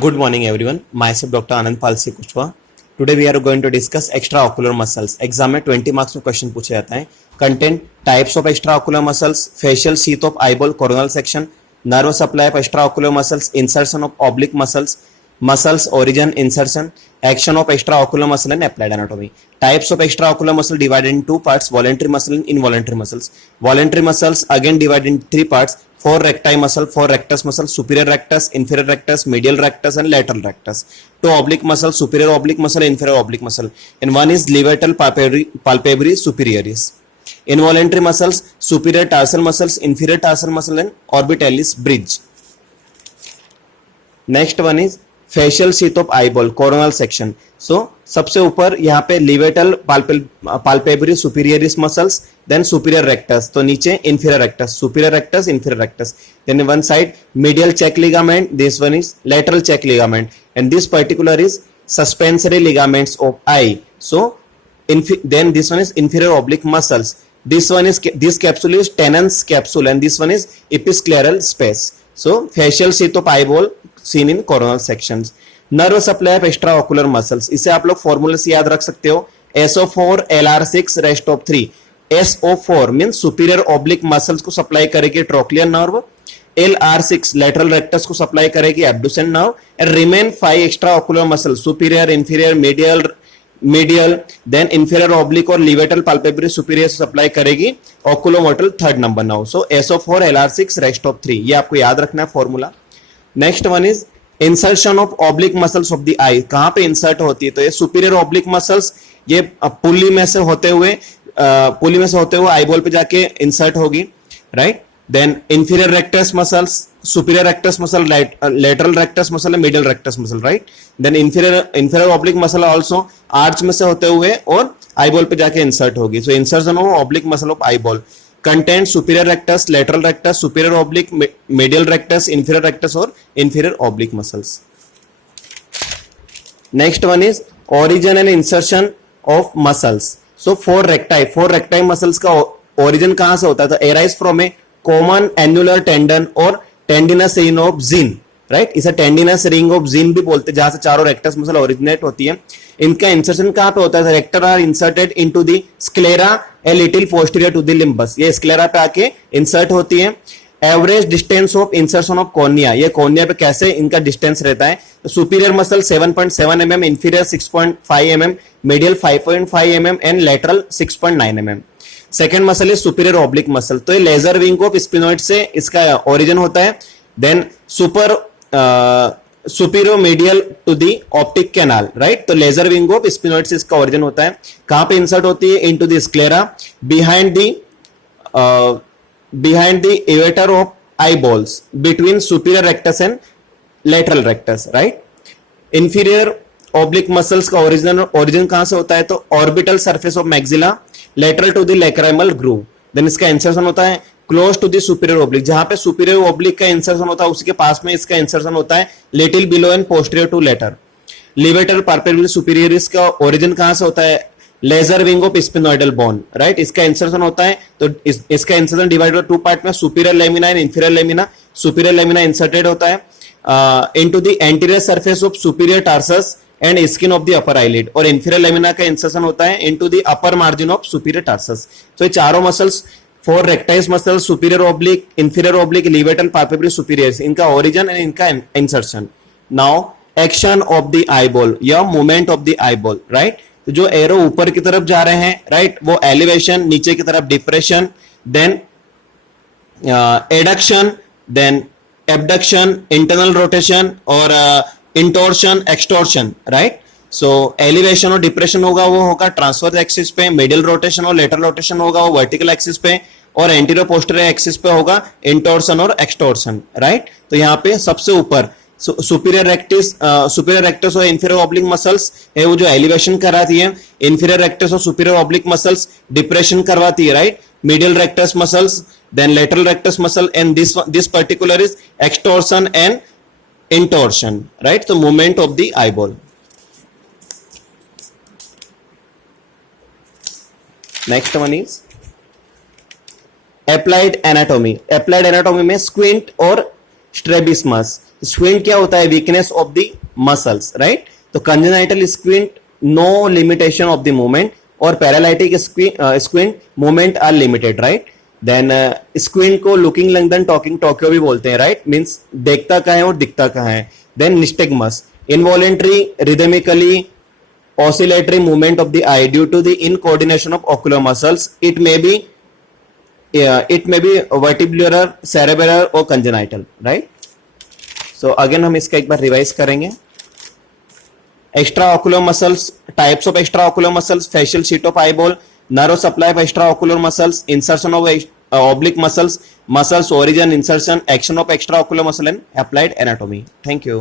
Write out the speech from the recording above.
Good morning, everyone. Myself, Dr. Anand Palsi Kuchwa. Today we are going to discuss extraocular muscles. Exam में 20 marks में question पूछे जाता है. Content types of extraocular muscles, facial sheath of eyeball, coronal section, nerve supply of extraocular muscles, insertion of oblique muscles, muscles origin insertion, action of extraocular muscle and applied anatomy. Types of extraocular muscle divided in two parts: voluntary muscle and involuntary muscles. Voluntary muscles again divided in three parts: four recti muscle, four rectus muscle, superior rectus, inferior rectus, medial rectus and lateral rectus. Two oblique muscle, superior oblique muscle, inferior oblique muscle, and one is levator palpebrae superioris. Involuntary muscles: superior tarsal muscles, inferior tarsal muscle and orbitalis bridge. Next one is facial sheath of eyeball, coronal section. So सबसे ऊपर यहाँ पे levator palpebrae superioris muscles, then superior rectus, तो नीचे inferior rectus, superior rectus, inferior rectus. Then one side medial check ligament, this one is lateral check ligament, and this particular is suspensory ligaments of eye. So then this one is inferior oblique muscles. This capsule is Tennant's capsule and this one is episcleral space. So facial sheath of eyeball seen in coronal sections. Nerve supply of extraocular muscles, इसे आप लोग फॉर्मूले से याद रख सकते हो. SO4 LR6 rest of 3. SO4 means superior oblique muscles को सप्लाई करेगी trochlear nerve, LR6 lateral rectus को सप्लाई करेगी abducens nerve, and remain 5 extraocular muscles superior, inferior, medial, then inferior oblique और levator palpebrae superior से supply करेगी oculomotor third number now. So SO4 LR6 rest of 3, ये आपको याद रखना है formula. Next one is insertion of oblique muscles of the eye. कहां पे इंसर्ट होती है? तो ये सुपीरियर ऑब्लिक मसल्स ये पुली में से होते हुए आईबॉल पे जाके इंसर्ट होगी, right. Then inferior rectus muscles, superior rectus muscle, lateral rectus muscle, middle rectus muscle, right. Then inferior oblique muscle also arch में से होते हुए और आईबॉल पे जाके इंसर्ट होगी. So insertion of oblique muscle of eyeball content superior rectus, lateral rectus, superior oblique, medial rectus, inferior rectus और inferior oblique muscles. Next one is origin and insertion of muscles. So four recti muscles का origin कहां से होता है? तो arise from a common annular tendon और tendinous ring of Zinn, right. इसे tendinous ring of gene भी बोलते हैं, जहां से चारों रेक्टस मसल ओरिजिनेट होती है. इनका इंसर्शन कहां पे होता है? Recti are inserted into the sclera a little posterior to the limbus. ये स्क्लेरा पे आके इंसर्ट होती है. Average distance of insertion of cornea, ये कॉर्निया पे कैसे इनका डिस्टेंस रहता है? तो superior muscle 7.7 mm, inferior 6.5 mm, medial 5.5 mm and lateral 6.9 mm. Second muscle है सुपीरियर ऑब्लिक मसल, तो ये लेजर विंग ऑफ स्पिनोइड से इसका ओरिजिन होता है. Then superior medial to the optic canal, right. तो लेजर विंग ऑफ स्पिनोइड से इसका ओरिजिन होता है. कहां पे इंसर्ट होती है? Into the sclera behind the evator of eyeballs between superior rectus and lateral rectus, right. Inferior oblique muscles का origin कहां से होता है? तो orbital surface of maxilla lateral to the lacrimal groove. then इसका insertion होता है close to the superior oblique, जहां पे superior oblique का insertion होता है उसके पास में इसका insertion होता है little below and posterior to later. levator palpebrae superioris का origin कहां से होता है? Lesser wing of sphenoidal bone, right. इसका इंसर्शन होता है, तो इसका इंसर्शन डिवाइडेड टू पार्ट में, superior lamina and inferior lamina. Superior lamina inserted होता है into the anterior surface of superior tarsus and skin of the upper eyelid, और inferior lamina का इंसर्शन होता है into the upper margin of superior tarsus. तो ये चारों muscles, four recti muscles, superior oblique, inferior oblique, लेवेटल पाल्पेब्री superior, इनका origin and इनका insertion. Now action of the eyeball या movement of the eyeball, right. तो जो एरो ऊपर की तरफ जा रहे हैं, राइट, वो एलिवेशन, नीचे की तरफ depression, then adduction, then abduction, internal rotation और intorsion, extorsion, right. So elevation और डिप्रेशन होगा वो होगा ट्रांसवर्स एक्सिस पे, मिडिल रोटेशन और लेटरल रोटेशन होगा वो वर्टिकल एक्सिस पे, और एंटीरियर पोस्टीरियर एक्सिस पे होगा इंटोर्शन और एक्सटोर्शन, राइट. तो यहाँ पे सबसे ऊपर सुपीरियर रेक्टस और इंफीरियर ऑब्लिक मसल्स है वो जो एलिवेशन कराती है, इंफीरियर रेक्टस और सुपीरियर ऑब्लिक मसल्स डिप्रेशन करवाती है, right. Middle rectus muscles, then lateral rectus muscle, and this particular is extorsion and intorsion, right. तो movement of the eyeball. Next one is applied anatomy. Applied anatomy में squint और strabismus. Squint क्या होता है? Weakness of the muscles, right? तो congenital squint no limitation of the movement, और paralytic squint movement are limited, right? Then squint को लुकिंग लेंथन टॉकिंग टोक्यो भी बोलते हैं, राइट? मींस देखता कहाँ है और दिखता कहाँ है. Then nystagmus, involuntary rhythmically oscillatory movement of the eye due to the incoordination of ocular muscles. It may be vertebral, cerebral or congenital, right? So again हम इसका एक बार रिवाइज करेंगे. Extraocular muscles, types of extraocular muscles, facial sheet of eyeball, narrow supply of extraocular muscles, insertion of oblique muscles, muscles origin, insertion, action of extraocular muscle and applied anatomy. Thank you.